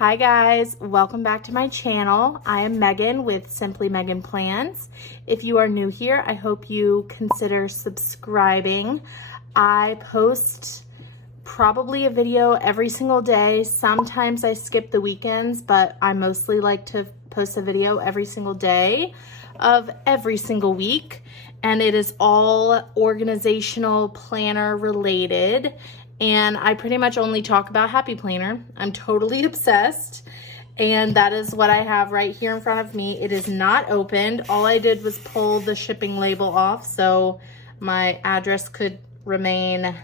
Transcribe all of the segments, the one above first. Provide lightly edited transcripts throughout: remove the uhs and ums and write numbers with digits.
Hi guys, welcome back to my channel. I am Megan with Simply Megan Plans. If you are new here, I hope you consider subscribing. I post probably a video every single day. Sometimes I skip the weekends, but I mostly like to post a video every single day of every single week. And it is all organizational planner related. And I pretty much only talk about Happy Planner. I'm totally obsessed. And that is what I have right here in front of me. It is not opened. All I did was pull the shipping label off so my address could remain,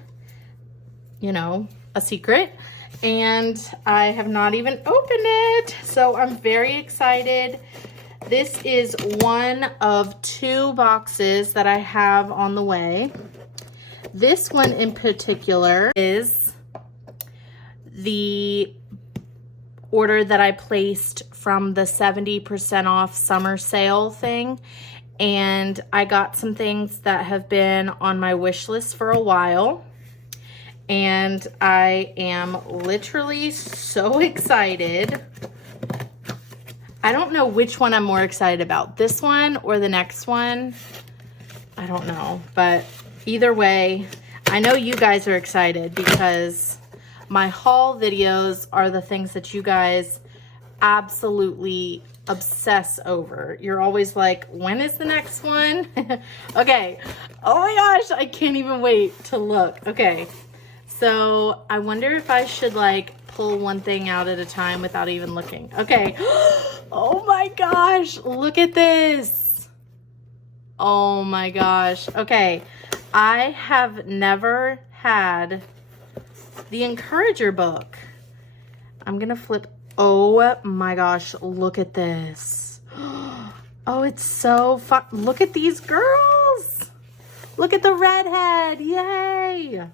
you know, a secret. And I have not even opened it. So I'm very excited. This is one of 2 boxes that I have on the way. This one in particular is the order that I placed from the 70% off summer sale thing. And I got some things that have been on my wish list for a while. And I am literally so excited. I don't know which one I'm more excited about, this one or the next one. I don't know, but either way, I know you guys are excited because my haul videos are the things that you guys absolutely obsess over. You're always like, when is the next one? Okay. Oh my gosh, I can't even wait to look. Okay. So I wonder if I should like pull one thing out at a time without even looking. Okay. Oh my gosh, look at this. Oh my gosh. Okay. I have never had the Encourager book. I'm gonna flip. Oh my gosh, look at this. Oh, it's so fun. Look at these girls. Look at the redhead. Yay.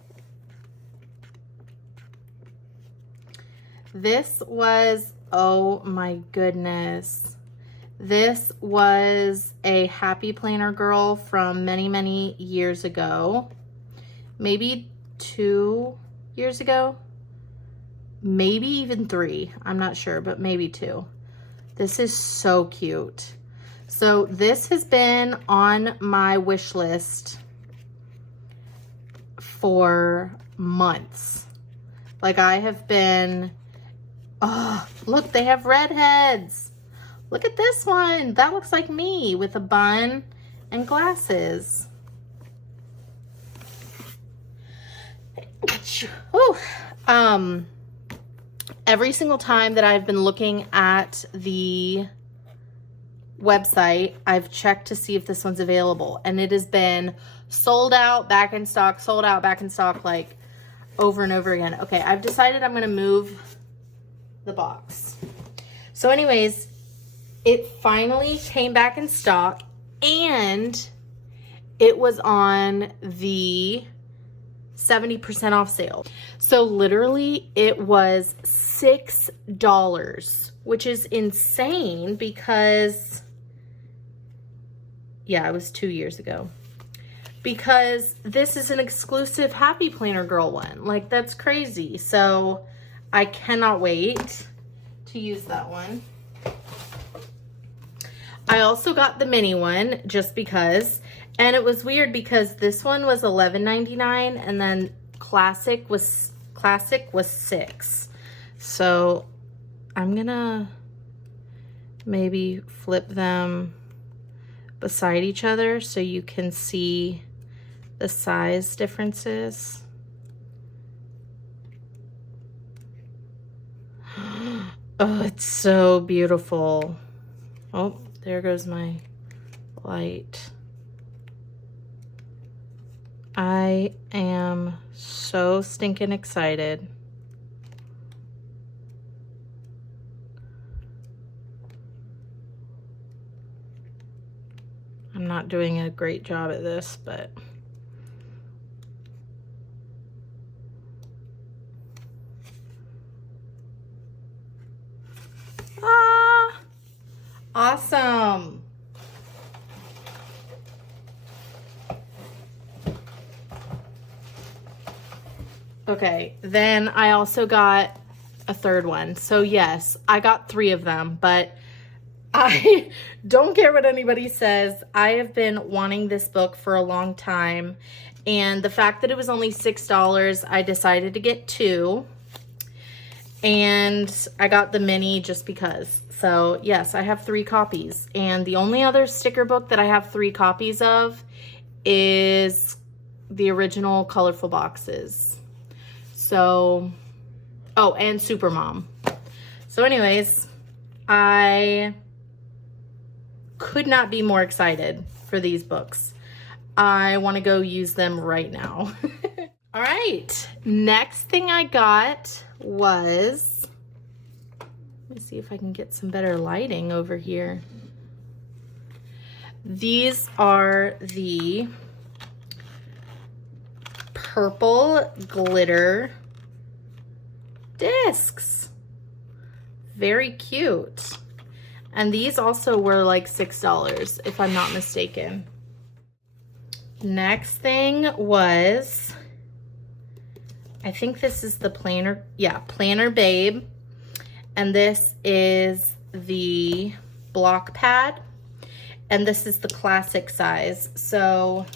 This was, oh my goodness. This was a Happy Planner girl from many, many years ago. Maybe 2 years ago. Maybe even 3. I'm not sure, but maybe 2. This is so cute. So this has been on my wish list for months. Like I have been, oh, look, they have redheads. Look at this one. That looks like me with a bun and glasses. Ooh. Every single time that I've been looking at the website, I've checked to see if this one's available. And it has been sold out, back in stock, sold out, back in stock, like over and over again. Okay, I've decided I'm going to move the box. So anyways, it finally came back in stock and it was on the 70% off sale. So literally it was $6, which is insane because, yeah, it was 2 years ago. Because this is an exclusive Happy Planner girl one. Like, that's crazy. So I cannot wait to use that one. I also got the mini one just because, and it was weird because this one was $11.99 and then classic was $6. So I'm gonna maybe flip them beside each other so you can see the size differences. Oh, it's so beautiful. Oh, there goes my light. I am so stinking excited. I'm not doing a great job at this, but awesome. Okay, then I also got a third one. So yes, I got 3 of them, but I don't care what anybody says. I have been wanting this book for a long time, and the fact that it was only $6, I decided to get 2, and I got the mini just because. So yes, I have 3 copies, and the only other sticker book that I have 3 copies of is the original Colorful Boxes. So, oh, and Supermom. So anyways, I could not be more excited for these books. I want to go use them right now. All right, next thing I got was, let me see if I can get some better lighting over here. These are the purple glitter discs. Very cute. And these also were like $6, if I'm not mistaken. Next thing was, I think this is the Planner, yeah, Planner Babe. And this is the block pad. And this is the classic size. So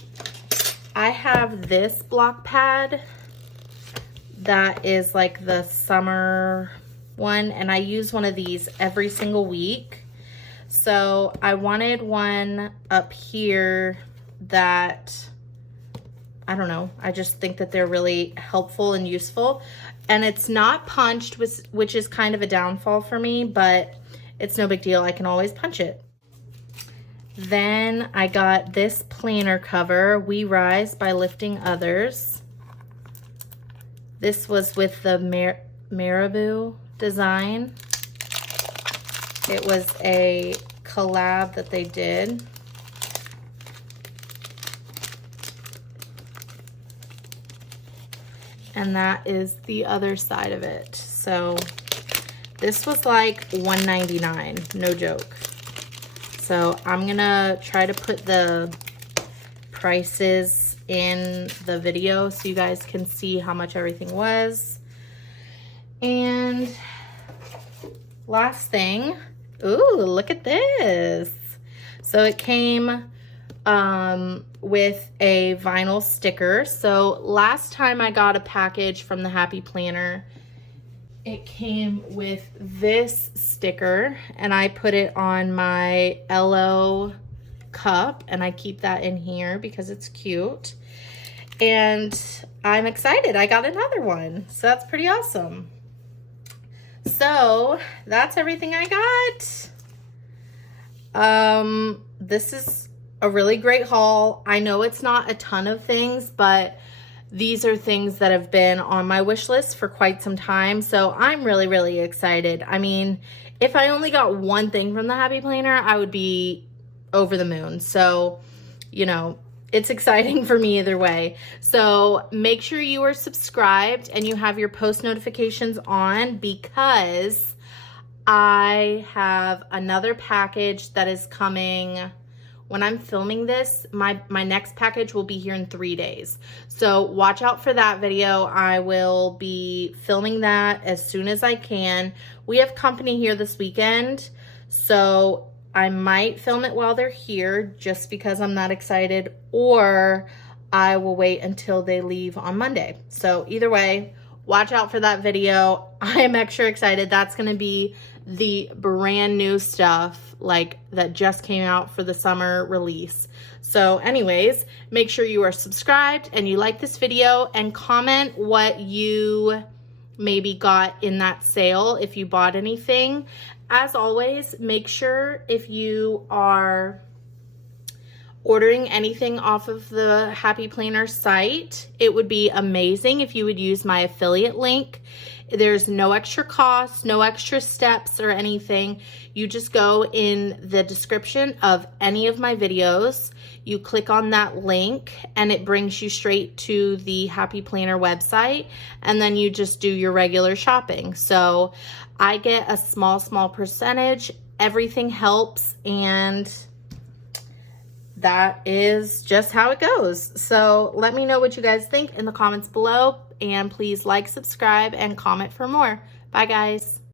I have this block pad that is like the summer one, and I use one of these every single week. So I wanted one up here that, I don't know, I just think that they're really helpful and useful. And it's not punched, which is kind of a downfall for me, but it's no big deal. I can always punch it. Then I got this planner cover, We Rise by Lifting Others. This was with the Marabou design. It was a collab that they did. And that is the other side of it. So this was like $1.99, no joke. So I'm gonna try to put the prices in the video so you guys can see how much everything was. And last thing, ooh, look at this. So it came with a vinyl sticker. So last time I got a package from the Happy Planner, it came with this sticker, and I put it on my LO cup, and I keep that in here because it's cute. And I'm excited. I got another one, so that's pretty awesome. So that's everything I got. This is a really great haul. I know it's not a ton of things, but these are things that have been on my wish list for quite some time. So I'm really, really excited. I mean, if I only got one thing from the Happy Planner, I would be over the moon. So, you know, it's exciting for me either way. So make sure you are subscribed and you have your post notifications on, because I have another package that is coming. When I'm filming this, my next package will be here in 3 days. So watch out for that video. I will be filming that as soon as I can. We have company here this weekend, so I might film it while they're here just because I'm that excited, or I will wait until they leave on Monday. So either way, watch out for that video. I am extra excited. That's gonna be the brand new stuff, like that just came out for the summer release. So anyways, make sure you are subscribed and you like this video, and comment what you maybe got in that sale if you bought anything. As always, make sure if you are ordering anything off of the Happy Planner site, it would be amazing if you would use my affiliate link. There's no extra cost, no extra steps or anything. You just go in the description of any of my videos, you click on that link, and it brings you straight to the Happy Planner website, and then you just do your regular shopping. So I get a small percentage. Everything helps, and that is just how it goes. So let me know what you guys think in the comments below, and please like, subscribe, and comment for more. Bye, guys.